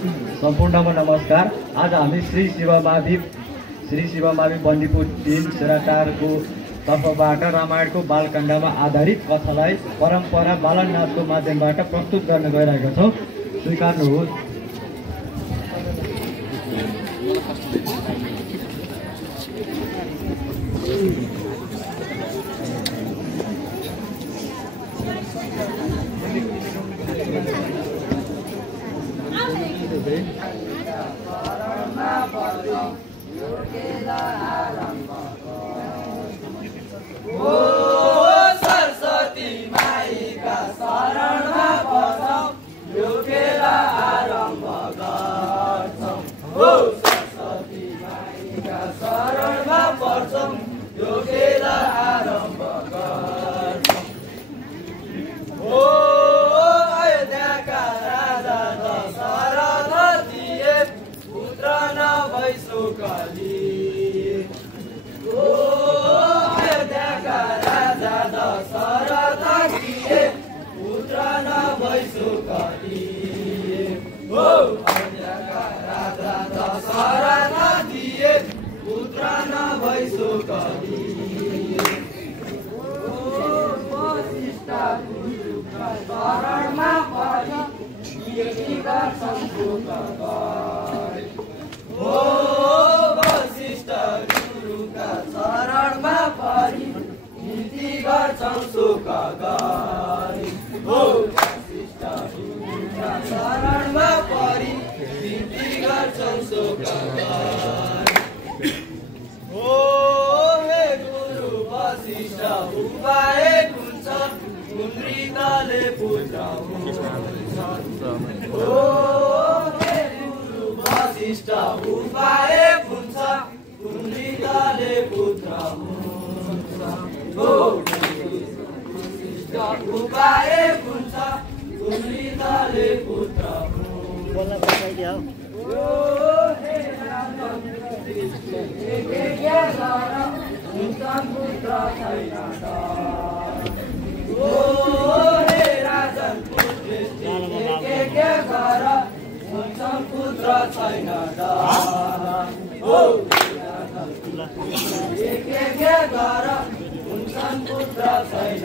सम्पूर्णमा नमस्कार। आज हामी श्री शिवमावि बन्दीपुर 3 सेराटारको तर्फबाट रामायणको बालकाण्डमा आधारित कथालाई परम्परा बालनाचको माध्यमबाट प्रस्तुत गर्न गइरहेका छौँ। स्वीकार्नुहोस्। सरस्वती माईका शरणमा पर्छौं, यो खेला आरम्भ गर्छौं। सरस्वती माईका शरणमा पर्छौं, यो खेला आरम्भ गर्छौं। अयोध्याका राजा दशरथ थिए, पुत्र नभई सुकली। अयोध्याका राजा दशरथ थिए, पुत्र नभई सुकली। अयोध्याका राजा दशरथ थिए, पुत्र नभई सुकली। वशिष्ठ गुरुका शरणमा परि नीति गर्छन् सुखकारी। वशिष्ठ गुरुका शरणमा परि नीति गर्छन् सुखकारी। वशिष्ठ गुरुका शरणमा परि नीति गर्छन् सुखकारी। हे गुरु वशिष्ठ उपायक हुन्छ, कुन्द्रिकाले पुत्र हे गुरु वशिष्ठ उपायक हुन्छ, कुन्द्रिकाले पुत्र वशिष्ठ उपायक हुन्छ, कुन्द्रिकाले पुत्र पुत्र छैन। हे राजन पुत्र गर हुन्छन् पुत्र छैन। गर हुन्छन् पुत्र छैन।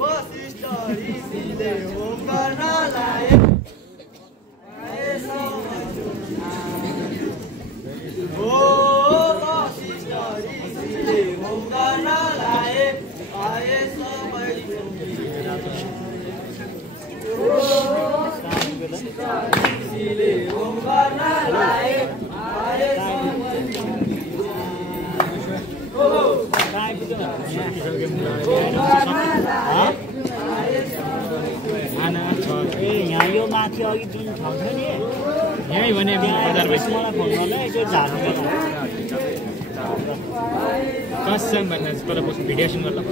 वशिष्ठ ऋषिले होम गर्न लाए, वशिष्ठ ऋषिले होम गर्न लाए, आए सबै ऋषिले होम गर्न लाए, आए सबै यहाँ यो माथि अघि जुन ठाउँ छ नि यही भने मलाई फोन गर्नु त्यो झार्नु कसम भन्दा पहिला भिडियोसन गर्ला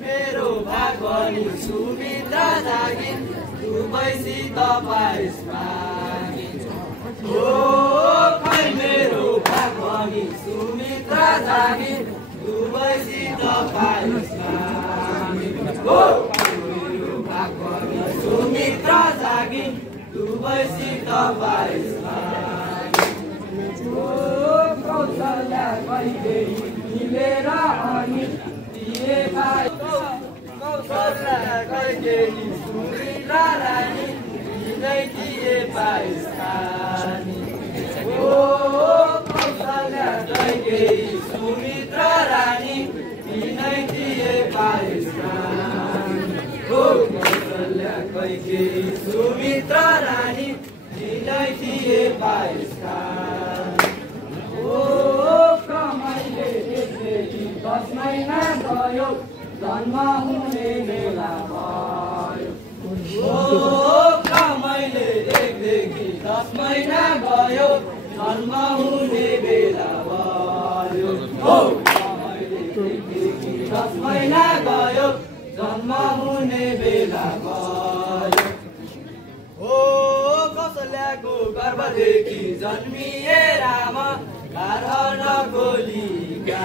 मेरो भागवनी सुमित्रा जागिन, दुवैसित पाइस मागिन्। मेरो भागवनी सुमित्रा जागिन, दुवैसित पाइस मागिन्। मेरो भागवनी सुमित्रा जागिन, दुवैसित पाइस मागिन्। कौशल्या कैकेयी मिलेर अनि दिए कौशल्या कैकेयी सुमित्रा रानी, दिनै दिए पाइस खानी। कौशल्या कैकेयी सुमित्रा रानी, दिनै दिए पाइस खानी। कौशल्या कैकेयी सुमित्रा रानी, दिनै दिए पाइस खानी। क्रमैले 10 महिना गयो, जन्म हुने बेला भयो। क्रमैले 1 देखि 10 महिना गयो, जन्म हुने बेला भयो। क्रमैले जन्म हुने बेला भयो हो कौशल्याको गर्भदेखि जन्मिए राम कारण गोलिका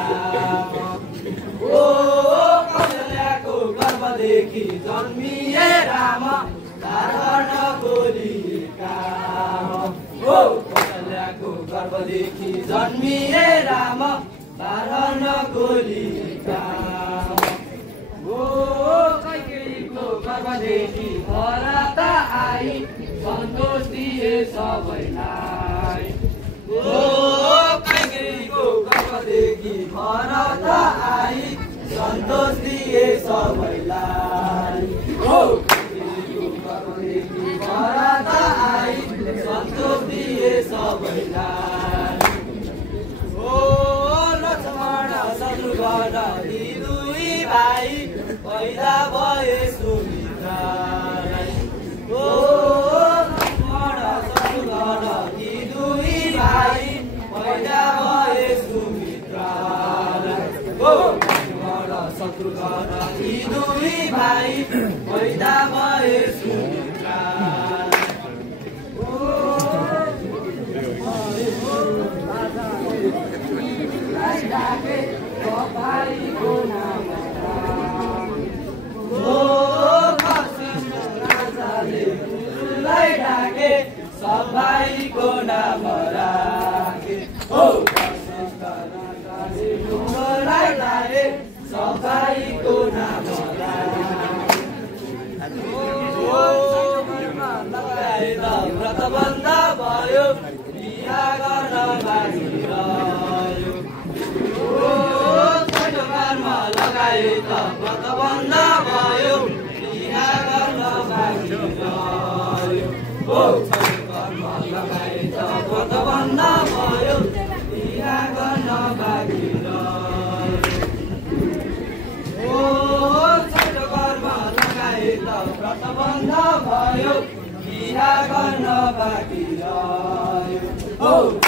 हो कौशल्याको गर्भदेखि जन्मिए राम कारण गोलिका हो कौशल्याको गर्भदेखि जन्मिए राम कारण गोलिका हो कैकेयीको गर्भदेखि भरत आई सन्तोष दिए सबैलाई हो कैकेयीको गर्भदेखि भरत आई सन्तोष दिए सबैलाई हो कैकेयीको गर्भदेखि भरत आई सन्तोष दिए सबैलाई हो लक्ष्मण शत्रुघ्न यी दुई भाइ पैदा भए सुमित्रालाई हो लक्ष्मण शत्रुघ्न यी दुई भाइ पैदा भए सुमित्रालाई हो लक्ष्मण शत्रुघ्न यी दुई भाइ पैदा भए सुमित्रालाई ढाके सबैको नाम हो राजाले गुरुलाई ढाके सबैको नाम राखे हो राजाले गुरुलाई ढाके सबैको नाम राखे हो लगाएर व्रतबन्ध भयो बिहा गर्न बाँकी रह्यो लगाए त व्रतबन्ध भयो बिहा गर्न बाँकी रह्यो हो कर्म लगाए त व्रतबन्ध भयो बिहा गर्न बाँकी रह्यो हो कर्म लगाए त व्रतबन्ध भयो बिहा गर्न बाँकी रह्यो हो